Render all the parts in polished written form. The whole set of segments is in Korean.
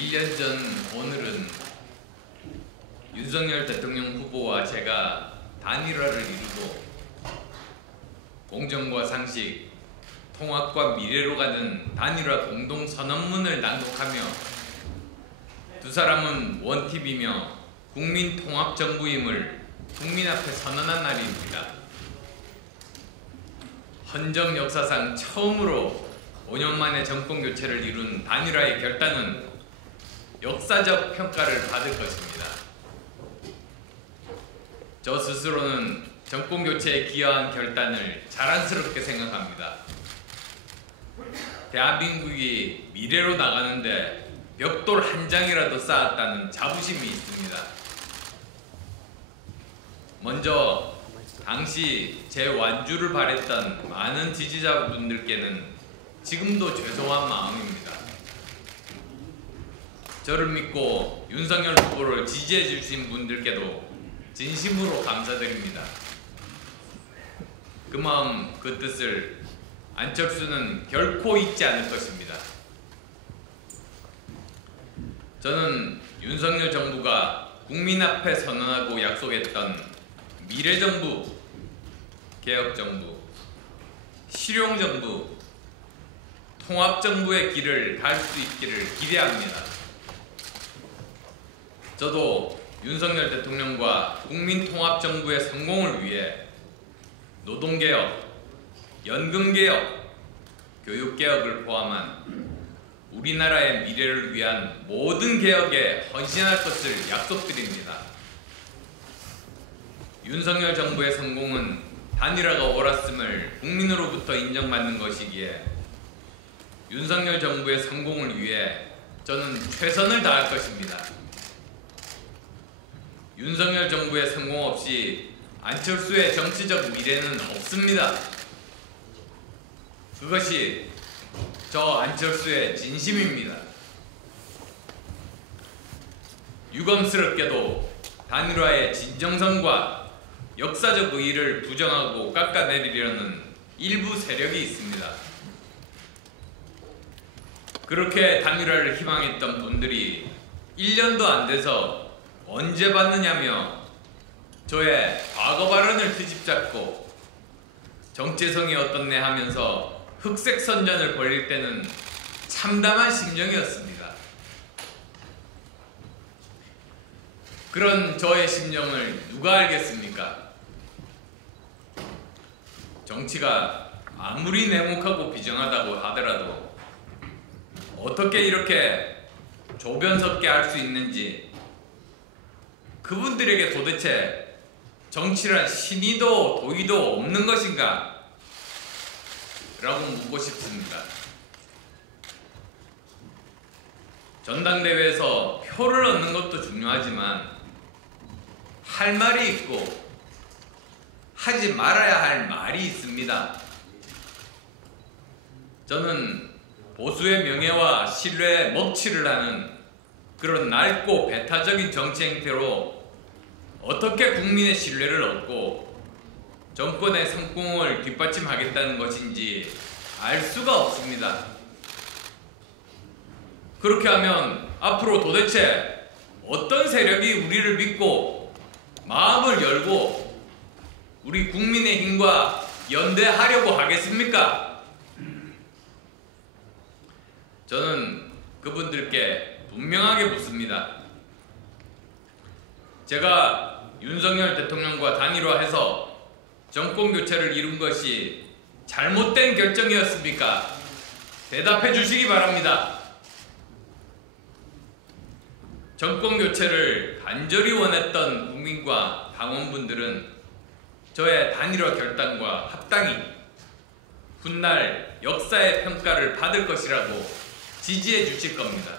1년 전 오늘은 윤석열 대통령 후보와 제가 단일화를 이루고 공정과 상식, 통합과 미래로 가는 단일화 공동선언문을 낭독하며 두 사람은 원팁이며 국민통합정부임을 국민 앞에 선언한 날입니다. 헌정 역사상 처음으로 5년 만에 정권교체를 이룬 단일화의 결단은 역사적 평가를 받을 것입니다. 저 스스로는 정권교체에 기여한 결단을 자랑스럽게 생각합니다. 대한민국이 미래로 나가는데 벽돌 한 장이라도 쌓았다는 자부심이 있습니다. 먼저 당시 제 완주를 바랬던 많은 지지자분들께는 지금도 죄송한 마음입니다. 저를 믿고 윤석열 후보를 지지해 주신 분들께도 진심으로 감사드립니다. 그 마음, 그 뜻을 안철수는 결코 잊지 않을 것입니다. 저는 윤석열 정부가 국민 앞에 선언하고 약속했던 미래정부, 개혁정부, 실용정부, 통합정부의 길을 갈 수 있기를 기대합니다. 저도 윤석열 대통령과 국민통합정부의 성공을 위해 노동개혁, 연금개혁, 교육개혁을 포함한 우리나라의 미래를 위한 모든 개혁에 헌신할 것을 약속드립니다. 윤석열 정부의 성공은 단일화가 옳았음을 국민으로부터 인정받는 것이기에 윤석열 정부의 성공을 위해 저는 최선을 다할 것입니다. 윤석열 정부의 성공 없이 안철수의 정치적 미래는 없습니다. 그것이 저 안철수의 진심입니다. 유감스럽게도 단일화의 진정성과 역사적 의의를 부정하고 깎아내리려는 일부 세력이 있습니다. 그렇게 단일화를 희망했던 분들이 1년도 안 돼서 언제 받느냐며 저의 과거 발언을 트집잡고 정체성이 어떻네 하면서 흑색 선전을 벌릴 때는 참담한 심정이었습니다. 그런 저의 심정을 누가 알겠습니까? 정치가 아무리 냉혹하고 비정하다고 하더라도 어떻게 이렇게 조변 섞게 할 수 있는지, 그분들에게 도대체 정치란 신의도 도의도 없는 것인가? 라고 묻고 싶습니다. 전당대회에서 표를 얻는 것도 중요하지만 할 말이 있고 하지 말아야 할 말이 있습니다. 저는 보수의 명예와 신뢰에 먹칠을 하는 그런 낡고 배타적인 정치 행태로 어떻게 국민의 신뢰를 얻고 정권의 성공을 뒷받침하겠다는 것인지 알 수가 없습니다. 그렇게 하면 앞으로 도대체 어떤 세력이 우리를 믿고 마음을 열고 우리 국민의힘과 연대하려고 하겠습니까? 저는 그분들께 분명하게 묻습니다. 제가 윤석열 대통령과 단일화해서 정권교체를 이룬 것이 잘못된 결정이었습니까? 대답해 주시기 바랍니다. 정권교체를 간절히 원했던 국민과 당원분들은 저의 단일화 결단과 합당히 훗날 역사의 평가를 받을 것이라고 지지해 주실 겁니다.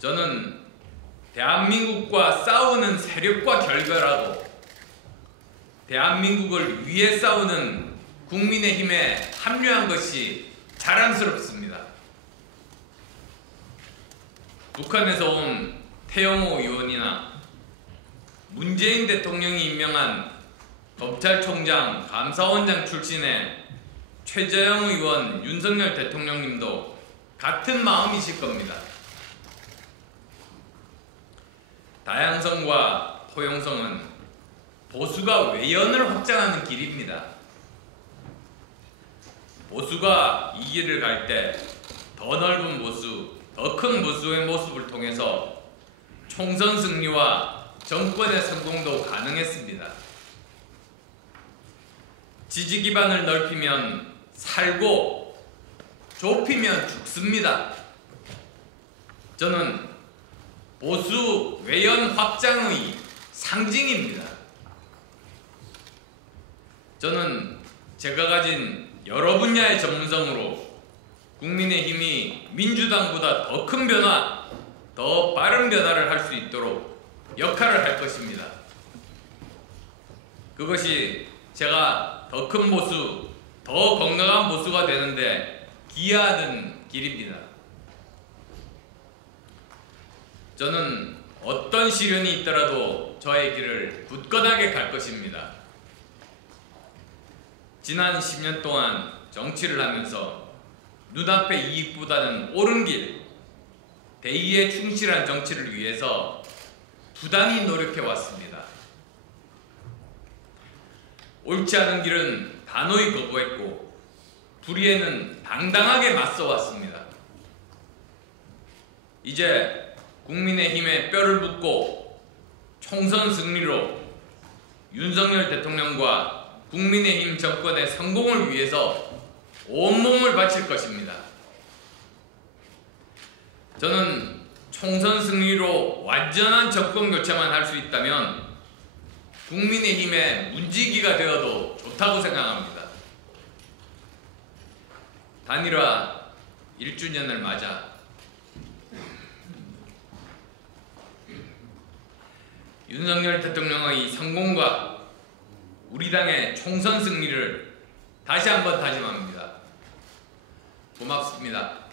저는 대한민국과 싸우는 세력과 결별하고 대한민국을 위해 싸우는 국민의힘에 합류한 것이 자랑스럽습니다. 북한에서 온 태영호 의원이나 문재인 대통령이 임명한 검찰총장, 감사원장 출신의 최재형 의원, 윤석열 대통령님도 같은 마음이실 겁니다. 다양성과 포용성은 보수가 외연을 확장하는 길입니다. 보수가 이 길을 갈 때 더 넓은 보수, 더 큰 보수의 모습을 통해서 총선 승리와 정권의 성공도 가능했습니다. 지지 기반을 넓히면 살고 좁히면 죽습니다. 저는 보수 외연 확장의 상징입니다. 저는 제가 가진 여러 분야의 전문성으로 국민의힘이 민주당보다 더 큰 변화, 더 빠른 변화를 할 수 있도록 역할을 할 것입니다. 그것이 제가 더 큰 보수, 더 건강한 보수가 되는데 기여하는 길입니다. 저는 어떤 시련이 있더라도 저의 길을 굳건하게 갈 것입니다. 지난 10년 동안 정치를 하면서 눈앞의 이익보다는 옳은 길, 대의에 충실한 정치를 위해서 부단히 노력해왔습니다. 옳지 않은 길은 단호히 거부했고 불의에는 당당하게 맞서왔습니다. 이제 국민의힘에 뼈를 묻고 총선 승리로 윤석열 대통령과 국민의힘 정권의 성공을 위해서 온몸을 바칠 것입니다. 저는 총선 승리로 완전한 정권 교체만 할 수 있다면 국민의힘의 문지기가 되어도 좋다고 생각합니다. 단일화 1주년을 맞아 윤석열 대통령의 성공과 우리 당의 총선 승리를 다시 한번 다짐합니다. 고맙습니다.